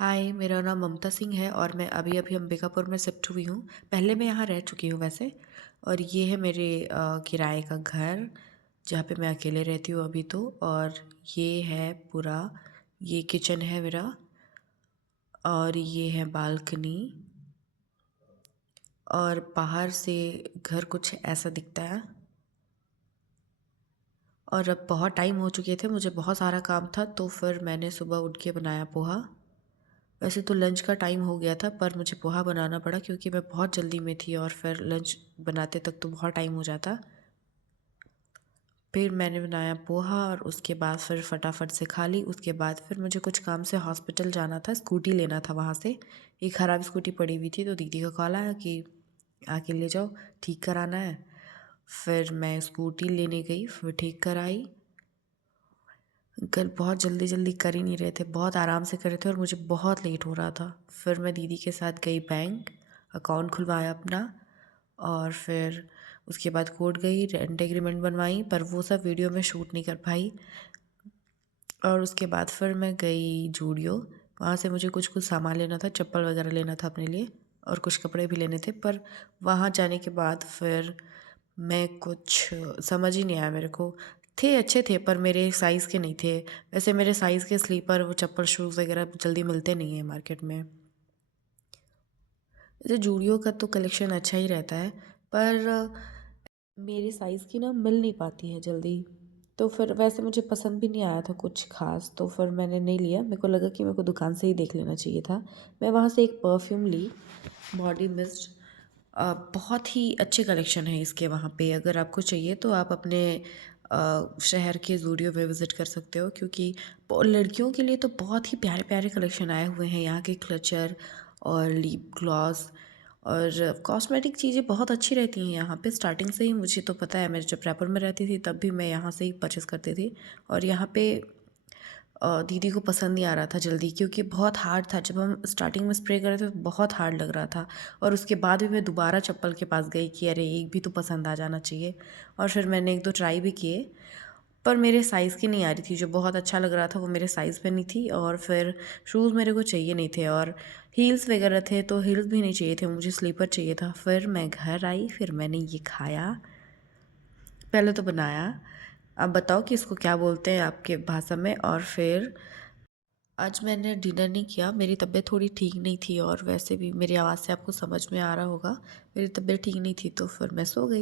हाय, मेरा नाम ममता सिंह है और मैं अभी-अभी अंबिकापुर में शिफ्ट हुई हूँ। पहले मैं यहाँ रह चुकी हूँ वैसे। और ये है मेरे किराए का घर, जहाँ पे मैं अकेले रहती हूँ अभी तो। और ये है पूरा, ये किचन है मेरा और ये है बालकनी। और बाहर से घर कुछ ऐसा दिखता है। और अब बहुत टाइम हो चुके थे, मुझे बहुत सारा काम था, तो फिर मैंने सुबह उठ के बनाया पोहा। वैसे तो लंच का टाइम हो गया था, पर मुझे पोहा बनाना पड़ा क्योंकि मैं बहुत जल्दी में थी और फिर लंच बनाते तक तो बहुत टाइम हो जाता। फिर मैंने बनाया पोहा और उसके बाद फिर फटाफट से खा ली। उसके बाद फिर मुझे कुछ काम से हॉस्पिटल जाना था, स्कूटी लेना था वहाँ से। एक ख़राब स्कूटी पड़ी हुई थी, तो दीदी का कॉल आया कि आके ले जाओ, ठीक कराना है। फिर मैं स्कूटी लेने गई, फिर ठीक कराई। कल बहुत जल्दी जल्दी कर ही नहीं रहे थे, बहुत आराम से कर रहे थे और मुझे बहुत लेट हो रहा था। फिर मैं दीदी के साथ गई बैंक, अकाउंट खुलवाया अपना। और फिर उसके बाद कोर्ट गई, रेंट एग्रीमेंट बनवाई, पर वो सब वीडियो में शूट नहीं कर पाई। और उसके बाद फिर मैं गई जूडियो। वहाँ से मुझे कुछ कुछ सामान लेना था, चप्पल वगैरह लेना था अपने लिए और कुछ कपड़े भी लेने थे। पर वहाँ जाने के बाद फिर मैं कुछ समझ ही नहीं आया मेरे को। थे अच्छे थे पर मेरे साइज़ के नहीं थे। वैसे मेरे साइज़ के स्लीपर, वो चप्पल, शूज़ वगैरह जल्दी मिलते नहीं हैं मार्केट में। वैसे जूडियो का तो कलेक्शन अच्छा ही रहता है, पर मेरे साइज़ की ना मिल नहीं पाती है जल्दी। तो फिर वैसे मुझे पसंद भी नहीं आया था कुछ ख़ास, तो फिर मैंने नहीं लिया। मेरे को लगा कि मेरे को दुकान से ही देख लेना चाहिए था। मैं वहाँ से एक परफ्यूम ली, बॉडी मिस्ट। बहुत ही अच्छे कलेक्शन है इसके वहाँ पे। अगर आपको चाहिए तो आप अपने शहर के ज़ूडियो में विज़िट कर सकते हो, क्योंकि लड़कियों के लिए तो बहुत ही प्यारे प्यारे कलेक्शन आए हुए हैं यहाँ के। क्लचर और लिप ग्लॉस और कॉस्मेटिक चीज़ें बहुत अच्छी रहती हैं यहाँ पे। स्टार्टिंग से ही मुझे तो पता है, मैं जब रायपुर में रहती थी तब भी मैं यहाँ से ही परचेज़ करती थी। और यहाँ पे दीदी को पसंद नहीं आ रहा था जल्दी, क्योंकि बहुत हार्ड था। जब हम स्टार्टिंग में स्प्रे कर रहे थे तो बहुत हार्ड लग रहा था। और उसके बाद भी मैं दोबारा चप्पल के पास गई कि अरे एक भी तो पसंद आ जाना चाहिए। और फिर मैंने एक दो ट्राई भी किए, पर मेरे साइज़ की नहीं आ रही थी। जो बहुत अच्छा लग रहा था वो मेरे साइज़ पे नहीं थी। और फिर शूज़ मेरे को चाहिए नहीं थे और हील्स वगैरह थे तो हील्स भी नहीं चाहिए थे, मुझे स्लीपर चाहिए था। फिर मैं घर आई, फिर मैंने ये खाया, पहले तो बनाया। अब बताओ कि इसको क्या बोलते हैं आपके भाषा में। और फिर आज मैंने डिनर नहीं किया, मेरी तबीयत थोड़ी ठीक नहीं थी और वैसे भी मेरी आवाज़ से आपको समझ में आ रहा होगा, मेरी तबीयत ठीक नहीं थी, तो फिर मैं सो गई।